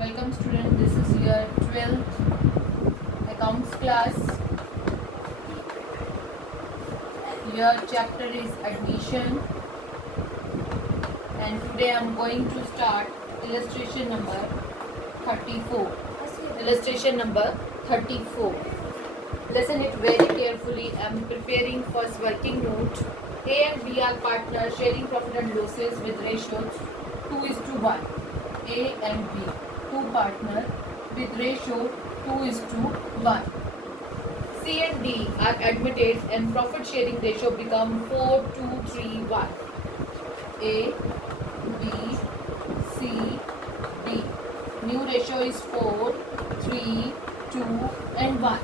Welcome student, this is your 12th accounts class. Your chapter is admission and today I am going to start illustration number 34. Illustration number 34. Listen it very carefully. I am preparing first working note. A and B are partners sharing profit and losses with ratios 2:1. A and B, two partners with ratio 2:1. C and D are admitted and profit sharing ratio become 4:3:1. A, B, C, D. New ratio is 4, 3, 2 and 1.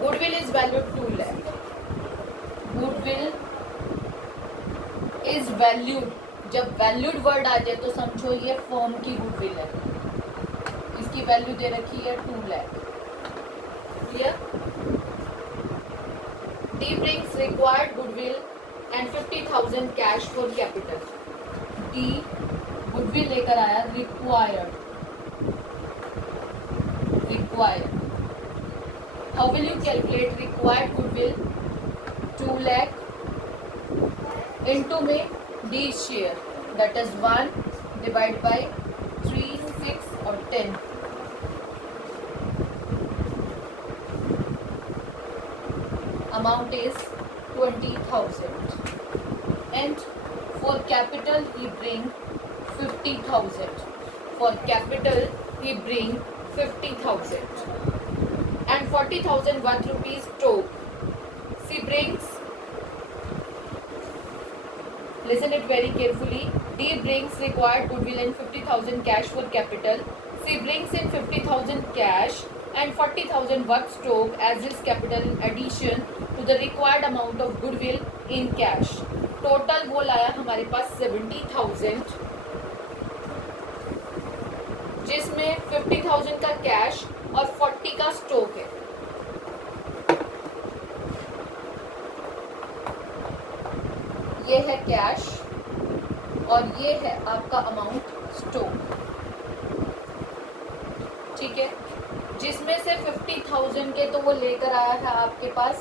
Goodwill is valued 2 lakh. Goodwill is valued. जब valued word आ जाए तो समझो ये firm की goodwill है. इसकी value दे रखी है 2 lakh. Clear? D brings required goodwill and 50,000 cash for capital. D goodwill लेकर आया required. How will you calculate required goodwill? 2 lakh into में D share, that is 1 divided by 3, 6 or 10. Amount is 20,000. And for capital he bring 50,000. For capital he bring 50,000. And 40,000 1 rupees stock. She brings. Listen it very carefully. D brings required goodwill and 50,000 cash for capital. C brings in 50,000 cash and 40,000 work stock as his capital addition to the required amount of goodwill in cash. Total वो लाया हमारे पास 70,000, जिसमें 50,000 का cash और 40 का stock है. ये है कैश और ये है आपका अमाउंट स्टॉक. ठीक है, जिसमें से 50,000 के तो वो लेकर आया है आपके पास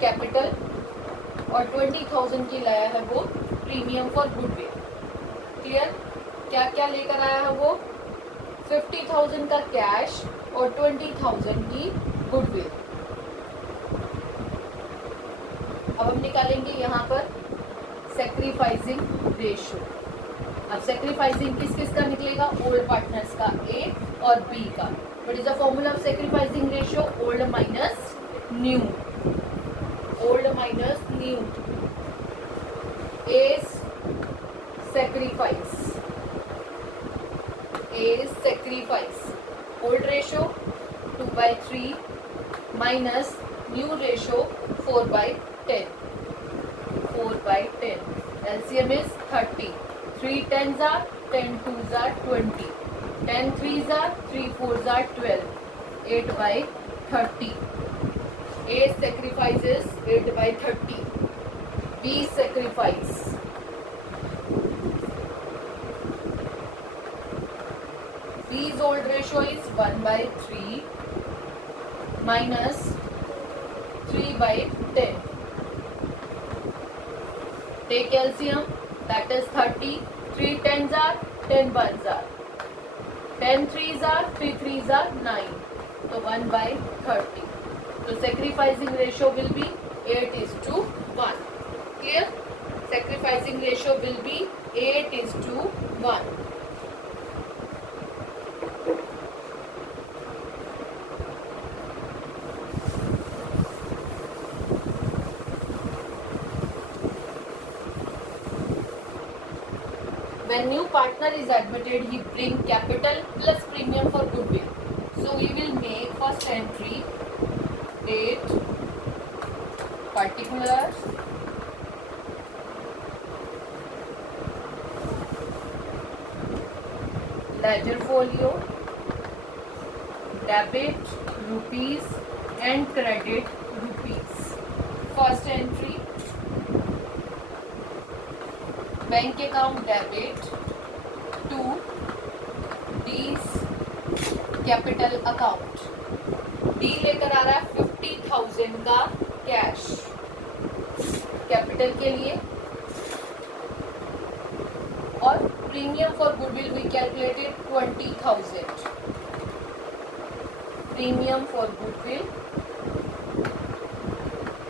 कैपिटल और 20,000 की लाया है वो प्रीमियम फॉर गुडविल. क्लियर? क्या क्या लेकर आया है वो? 50,000 का कैश और 20,000 की गुडविल. अब हम निकालेंगे यहाँ पर सेक्रीफाइसिंग रेशियो. अब सेक्रीफाइसिंग किस किस का निकलेगा? ओल्ड पार्टनर्स का, ए और बी का. What is the formula of sacrificing ratio? Old minus new. Old minus new. A sacrifice. A sacrifice. Old ratio 2/3 minus new ratio 4/10. 4/10. LCM is 30. 3 10s are 10 2s are 20. 10 3s are 3 4s are 12. 8/30. A sacrifices 8/30. B sacrifice. B's old ratio is 1/3 minus 3/10. Take LCM, that is 30. 3 10s are 10 1s are. 10 3s are 3 3s are 9. So 1/30. So sacrificing ratio will be 8:1. Clear? Sacrificing ratio will be 8:1. When new partner is admitted, he bring capital plus premium for goodwill. So we will make first entry, date, particulars, ledger folio, debit rupees and credit rupees. First entry, bank account debit to D's capital account. D लेकर आ रहा है 50,000 का cash capital के लिए, और premium for goodwill we calculated 20,000। Premium for goodwill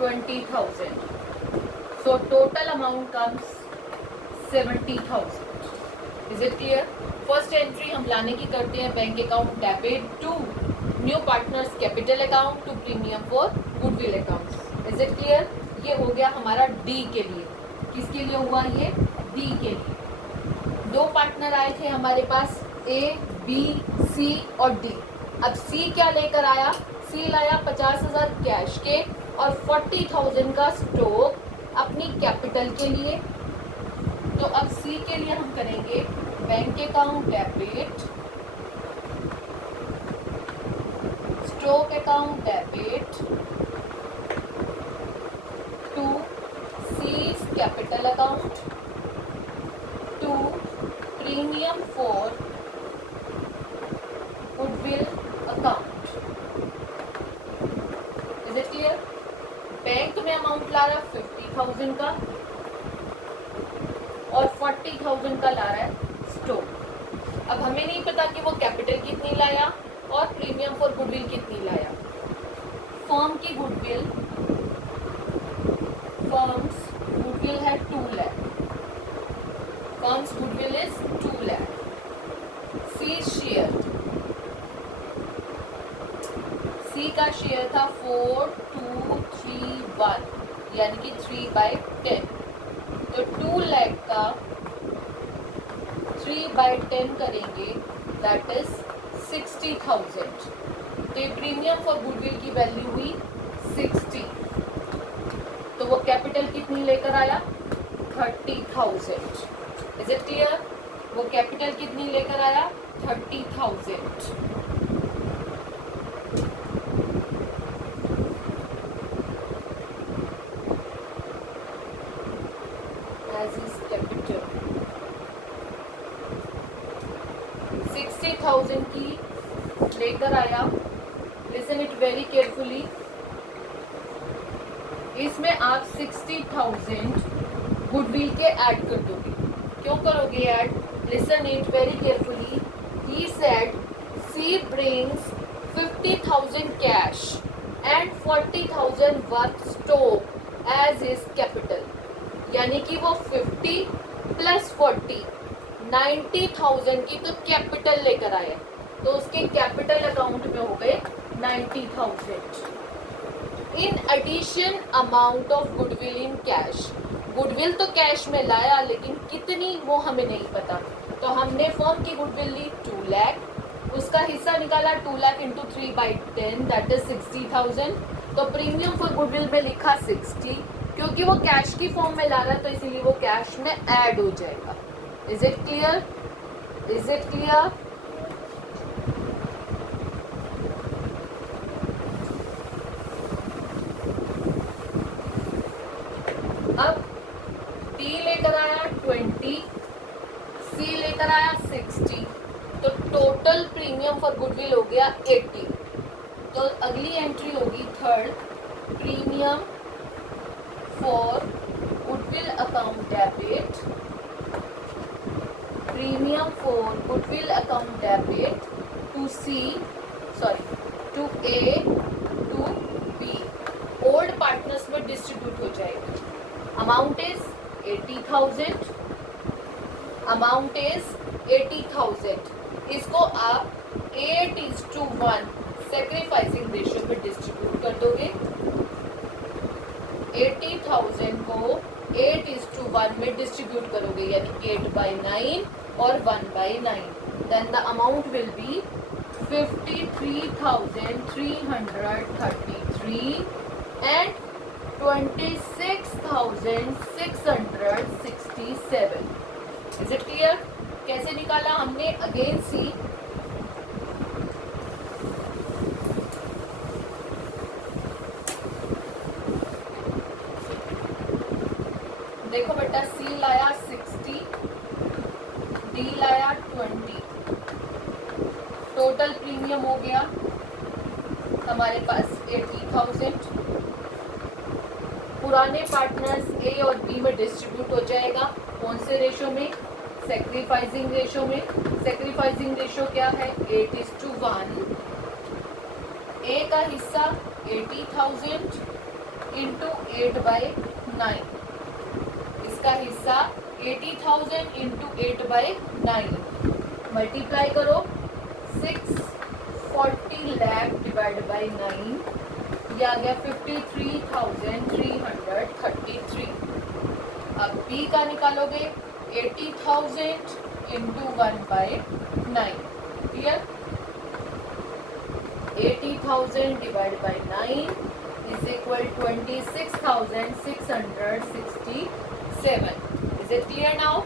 20,000, so total amount comes 70,000. Is it clear? First entry हम लाने की करते हैं bank account debit to new partners capital account to premium for goodwill account. Is it clear? ये हो गया हमारा D के लिए। किसके लिए हुआ ये? डी के लिए। दो पार्टनर आए थे हमारे पास, ए बी सी और डी। अब सी क्या लेकर आया? सी लाया 50,000 कैश के और 40,000 का स्टॉक अपनी कैपिटल के लिए। तो अब सी के लिए हम करेंगे bank account debit stock account debit to C's capital account to premium for goodwill account. Is it clear? बैंक में अमाउंट ला रहा है 50,000 का और 40,000 का ला रहा है स्टॉक। अब हमें नहीं पता कि वो कैपिटल कितनी लाया और प्रीमियम फॉर गुडविल कितनी लाया। फर्म की गुडविल, फर्म्स गुडविल है 2 lakh. Firms goodwill is 2 lakh. C share, C का शेयर था 4231 यानी कि 3/10। तो 2 लाख का 3/10 करेंगे, दैट इज 60,000। तो प्रीमियम फॉर गुडविल की वैल्यू हुई 60। तो वो कैपिटल कितनी लेकर आया? 30,000। Is it clear? वो कैपिटल कितनी लेकर आया? 30,000। as his capital 60,000 की लेकर आया। Listen it very carefully. इसमें आप 60,000 गुडविल के ऐड कर दोगे। क्यों करोगे add? Listen it very carefully. He said C brings 50,000 cash and 40,000 worth stock as his capital, यानी कि वो 50 प्लस 40 90,000 की तो कैपिटल लेकर आया। तो उसके कैपिटल अकाउंट में हो गए 90,000। In addition amount of goodwill in cash. Goodwill तो कैश में लाया, लेकिन कितनी वो हमें नहीं पता। तो हमने फर्म की गुडविल ली 2 लाख, उसका हिस्सा निकाला 2 लाख इंटू 3/10 दैट इज 60,000। तो प्रीमियम फॉर गुडविल में लिखा 60, क्योंकि वो कैश की फॉर्म में ला रहा है तो इसीलिए वो कैश में ऐड हो जाएगा। Is it clear? Is it clear? अब डी लेकर आया 20, सी लेकर आया 60, तो टोटल प्रीमियम फॉर गुडविल हो गया 80। तो अगली एंट्री होगी third, premium for goodwill account debit, premium for goodwill account debit to C, sorry to A to B. Old partners में डिस्ट्रीब्यूट हो जाएगा। Amount is 80,000, amount is 80,000। इसको आप 8:1 सेक्रीफाइसिंग रेशियो में डिस्ट्रीब्यूट कर दोगे। 80,000 को 8:1 में डिस्ट्रीब्यूट करोगे, यानी 8/9 और 1/9। Then the amount will be 53,333 and 26,667। Is it clear? कैसे निकाला हमने? अगेन सी, देखो बेटा, सी लाया 60 डी लाया 20, टोटल प्रीमियम हो गया हमारे पास 80,000। पुराने पार्टनर्स ए और बी में डिस्ट्रीब्यूट हो जाएगा। कौन से रेशो में? सेक्रीफाइसिंग रेशो में। सेक्रीफाइसिंग रेशो क्या है? 8:1। ए का हिस्सा 80,000 इंटू 8/9, इसका हिस्सा 80,000 इंटू 8/9, मल्टीप्लाई करो 640 लाख डिवाइड बाई 9, ये आ गया 53,333। अब बी का निकालोगे 80,000 into 1/9, clear? 80,000 divide by 9 is equal 26,667. Is it clear now?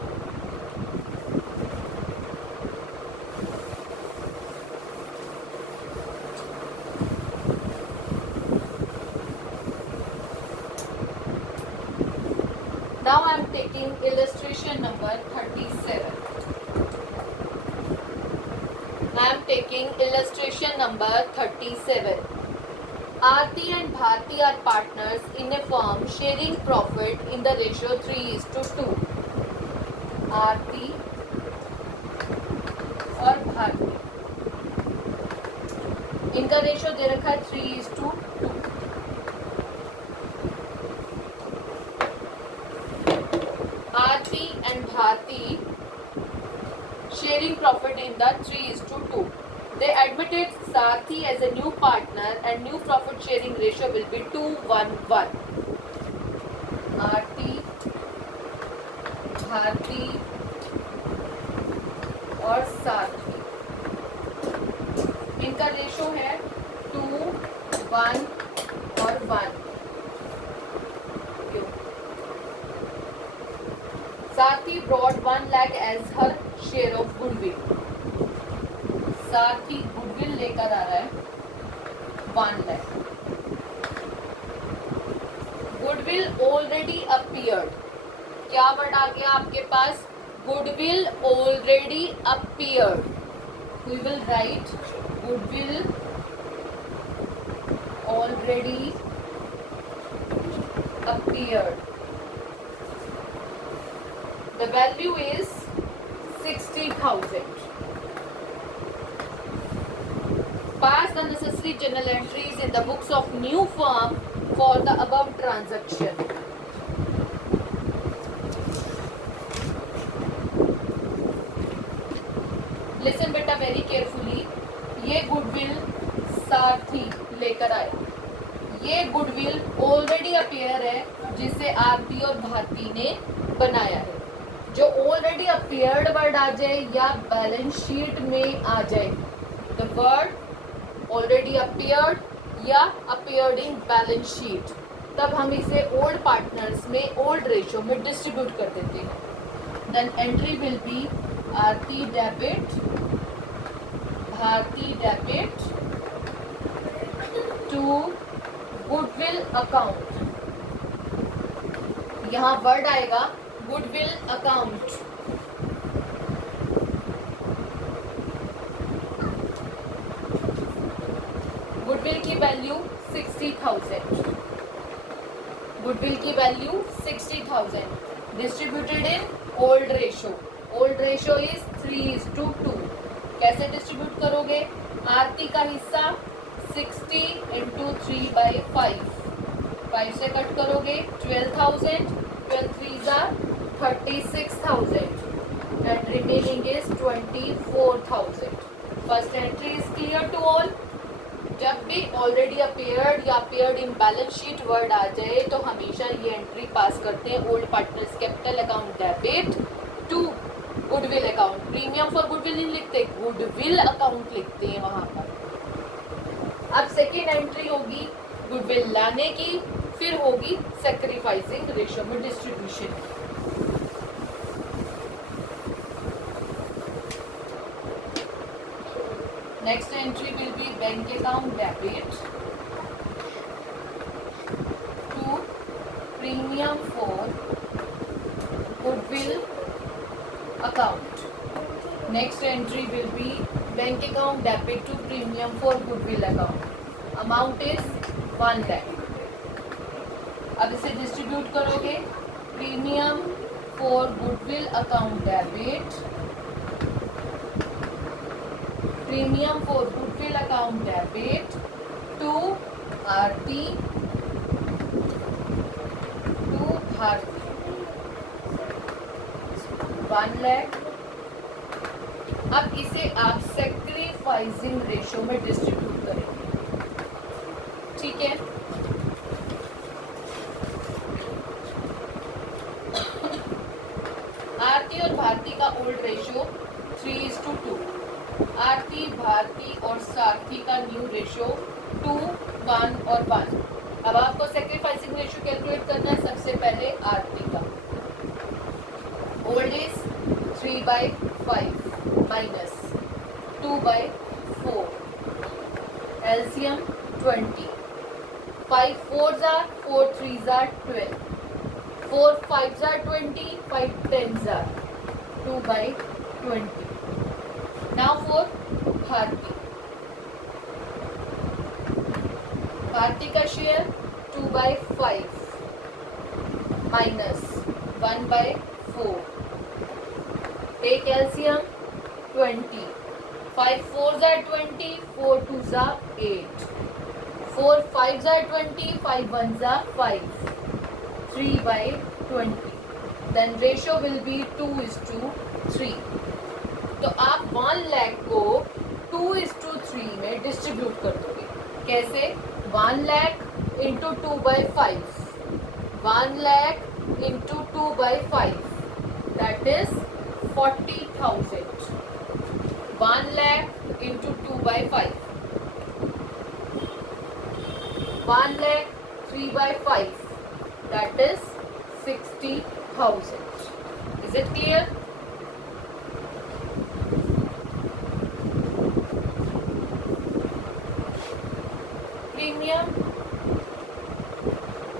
Now I am taking illustration number 37. I am taking illustration number 37. Aarti and Bharti are partners in a firm sharing profit in the ratio 3:2. Aarti और भारती, इनका ratio दे रखा है 3:2। Aarti and Bharti sharing profit in the 3:2. They admitted Sarthi as a new partner and new profit sharing ratio will be 2:1:1. Aarti, Bharti और सारथी, इनका ratio है 2, 1 और 1। सारथी brought 1 lakh as her share of goodwill. Sarathi goodwill लेकर आ रहा है 1 lakh. Goodwill already appeared, क्या word आ गया आपके पास? Goodwill already appeared. We will write goodwill already appeared. The value is 60,000. Pass the necessary journal entries in the books of new firm for the above transaction. Listen बेटा very carefully. ये goodwill सारथी लेकर आया, ये goodwill already appear है जिसे आरती और भारती ने बनाया है। जो ऑलरेडी अपीयर्ड वर्ड आ जाए या बैलेंस शीट में आ जाए, द वर्ड ऑलरेडी अपीयर्ड या अपीयर्ड इन बैलेंस शीट, तब हम इसे ओल्ड पार्टनर्स में ओल्ड रेशो में डिस्ट्रीब्यूट कर देते हैं। Then entry will be Aarti debit, Bharti debit to goodwill account. यहाँ वर्ड आएगा गुडविल अकाउंट। गुडविल की वैल्यू 60,000, गुडविल की value 60,000 distributed in old ratio. Old ratio is 3:2। कैसे डिस्ट्रीब्यूट करोगे? आरती का हिस्सा 60 इंटू 3/5, 5 से कट करोगे 12,000, 12 3s are 36,000 and remaining is 24,000. First entry is clear to all. जब भी ऑलरेडी अपीयर्ड या appeared in balance sheet word आ जाए तो हमेशा ये एंट्री पास करते हैं old partners capital account debit to goodwill account. Premium for goodwill नहीं लिखते, गुडविल अकाउंट लिखते हैं वहां पर। अब सेकेंड एंट्री होगी गुडविल लाने की, फिर होगी सैक्रिफाइसिंग रेशियो में distribution. Next entry will be bank account debit to premium for goodwill account. Next entry will be bank account debit to premium for goodwill account. Amount is 1 lakh. अब इसे distribute करोगे. Premium for goodwill account debit, premium for goodwill account debit to Bharti, to Bharti 1 lakh. अब इसे आप sacrificing ratio में distribute करेंगे. ठीक है. आरती और भारती का ओल्ड रेशियो 3:2. आरती, भारती और सारथी का न्यू रेशियो 2, 1 और 1. अब आपको सैक्रिफाइसिंग रेशियो कैलकुलेट करना है. सबसे पहले आरती का old is 3/5 minus 2/4. LCM 20. 5 4s are 4 3s are 12. 4 5s are 20, 5 10s are 2/20. Now for Bharti. Bharti का share 2/5 minus 1/4. Take LCM 20. 5 4s are 20, 4 2s are 8. 4 5s are 20, 5 1s are 5. 3/20. Then ratio will be 2:3. तो आप 1 लाख को 2:3 में distribute कर दोगे. कैसे? 1 lakh into 2/5. 1 lakh into 2/5 that is 40,000. 1 lakh into 2/5. 1 lakh 3/5 that is 60,000. Is it clear? Premium